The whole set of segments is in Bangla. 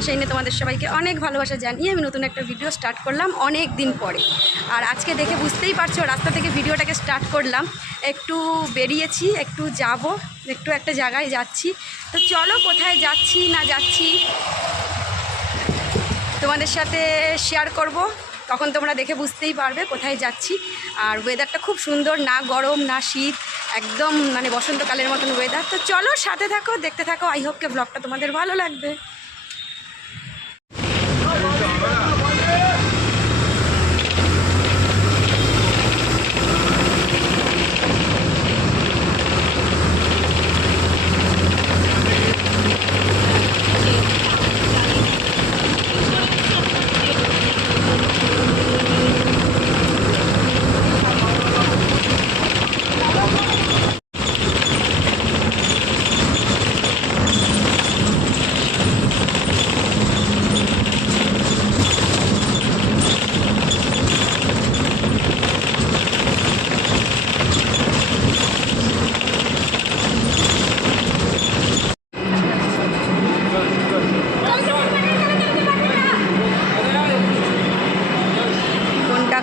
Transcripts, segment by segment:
সানশাইনে তোমাদের সবাইকে অনেক ভালোবাসা জানিয়ে আমি নতুন একটা ভিডিও স্টার্ট করলাম অনেক দিন পরে। আর আজকে দেখে বুঝতেই পারছো রাস্তা থেকে ভিডিওটাকে স্টার্ট করলাম। একটু বেরিয়েছি, একটু যাব, একটু একটা জায়গায় যাচ্ছি। তো চলো কোথায় যাচ্ছি না যাচ্ছি তোমাদের সাথে শেয়ার করব, তখন তোমরা দেখে বুঝতেই পারবে কোথায় যাচ্ছি। আর ওয়েদারটা খুব সুন্দর, না গরম না শীত, একদম মানে বসন্তকালের মতন ওয়েদার। তো চলো সাথে থাকো, দেখতে থাকো। আই হোপ কে ব্লগটা তোমাদের ভালো লাগবে।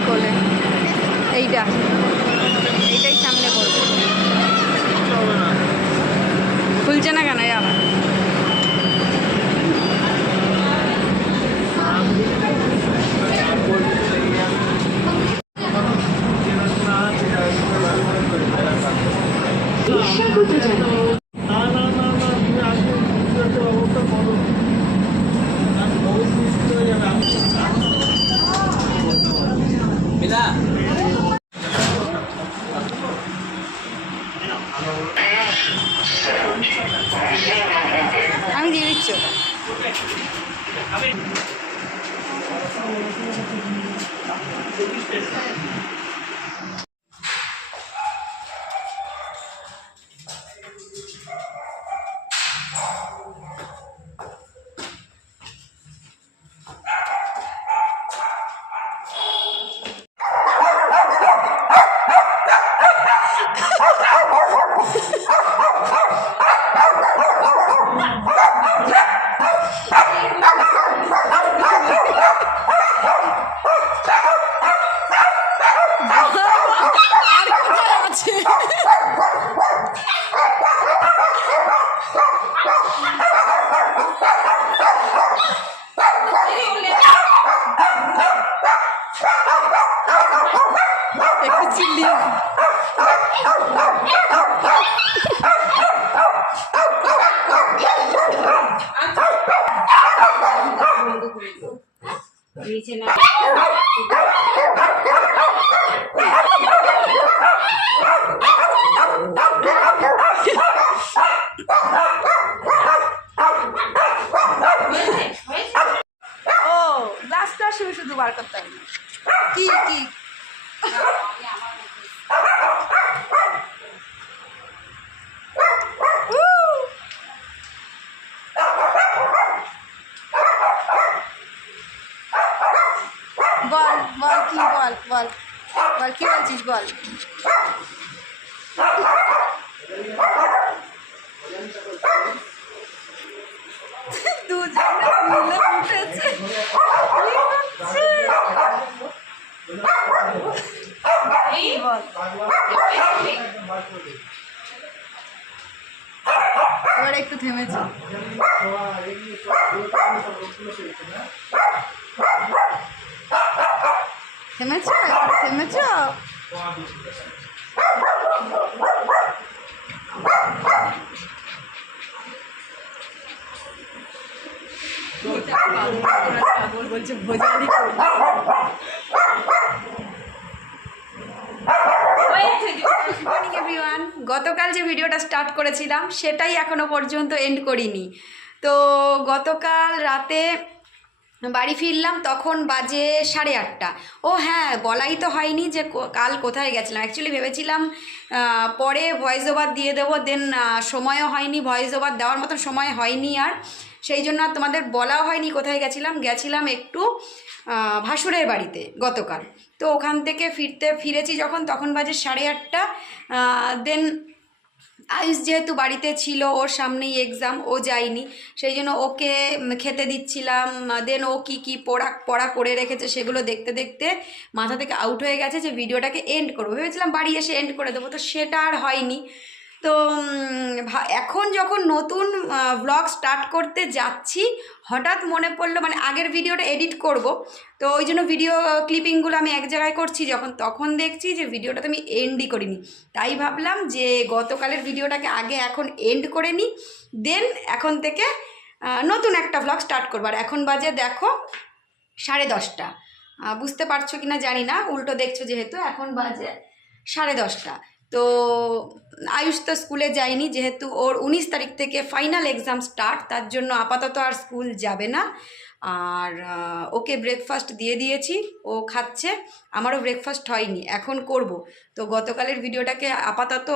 কোলে এইটাই সামনে পড়বে, খুলছে না কেন আবার? আমি দিয়ে দিচ্ছি ওটা। শুধু বার করতে হবে কি কি বল বল কি বল বল বল কি বলছিস বল। দুজনে মিলে উঠেছে। এবার একটু থেমেছে। থেমেছ থেমেছ বলছে ভোজালি গতকাল যে ভিডিওটা স্টার্ট করেছিলাম সেটাই এখনো পর্যন্ত এন্ড করিনি। তো গতকাল রাতে বাড়ি ফিরলাম, তখন বাজে 8:30। ও হ্যাঁ, বলাই তো হয়নি যে কাল কোথায় গেছিলাম। অ্যাকচুয়ালি ভেবেছিলাম পরে ভয়েস ওভার দিয়ে দেবো, দেন সময়ও হয়নি, ভয়েস ওভার দেওয়ার মতো সময় হয়নি আর, সেই জন্য আর তোমাদের বলাও হয়নি কোথায় গেছিলাম একটু ভাসুরের বাড়িতে গতকাল। তো ওখান থেকে ফিরেছি যখন, তখন বাজে 8:30। দেন আয়ুষ যেহেতু বাড়িতে ছিল, ওর সামনেই এক্সাম, ও যায়নি, সেই জন্য ওকে খেতে দিচ্ছিলাম। দেন ও কি কি পড়া করে রেখেছে সেগুলো দেখতে দেখতে মাথা থেকে আউট হয়ে গেছে যে ভিডিওটাকে এন্ড করবো। ভেবেছিলাম বাড়ি এসে এন্ড করে দেবো, তো সেটা আর হয়নি। তো এখন যখন নতুন ব্লগ স্টার্ট করতে যাচ্ছি, হঠাৎ মনে পড়লো, মানে আগের ভিডিওটা এডিট করব, তো ওই জন্য ভিডিও ক্লিপিংগুলো আমি এক জায়গায় করছি যখন, তখন দেখছি যে ভিডিওটা তো আমি এন্ডই করিনি। তাই ভাবলাম যে গতকালের ভিডিওটাকে আগে এখন এন্ড করে নিই, দেন এখন থেকে নতুন একটা ব্লগ স্টার্ট করবো। আর এখন বাজে দেখো 10:30। বুঝতে পারছো কি না জানি না, উল্টো দেখছো যেহেতু। এখন বাজে 10:30। তো আয়ুষ তো স্কুলে যায়নি, যেহেতু ওর 19 তারিখ থেকে ফাইনাল এক্সাম স্টার্ট, তার জন্য আপাতত আর স্কুল যাবে না। আর ওকে ব্রেকফাস্ট দিয়ে দিয়েছি, ও খাচ্ছে। আমারও ব্রেকফাস্ট হয়নি, এখন করব। তো গতকালের ভিডিওটাকে আপাতত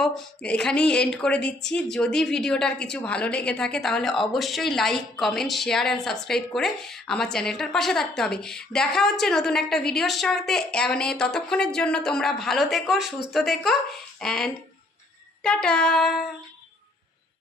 এখানেই এন্ড করে দিচ্ছি। যদি ভিডিওটার কিছু ভালো লেগে থাকে তাহলে অবশ্যই like, comment, share and subscribe করে আমার চ্যানেলটার পাশে থাকতে হবে। দেখা হচ্ছে নতুন একটা ভিডিওর সাথে, মানে ততক্ষণের জন্য তোমরা ভালো থেকো, সুস্থ থেকো, অ্যান্ড টাটা।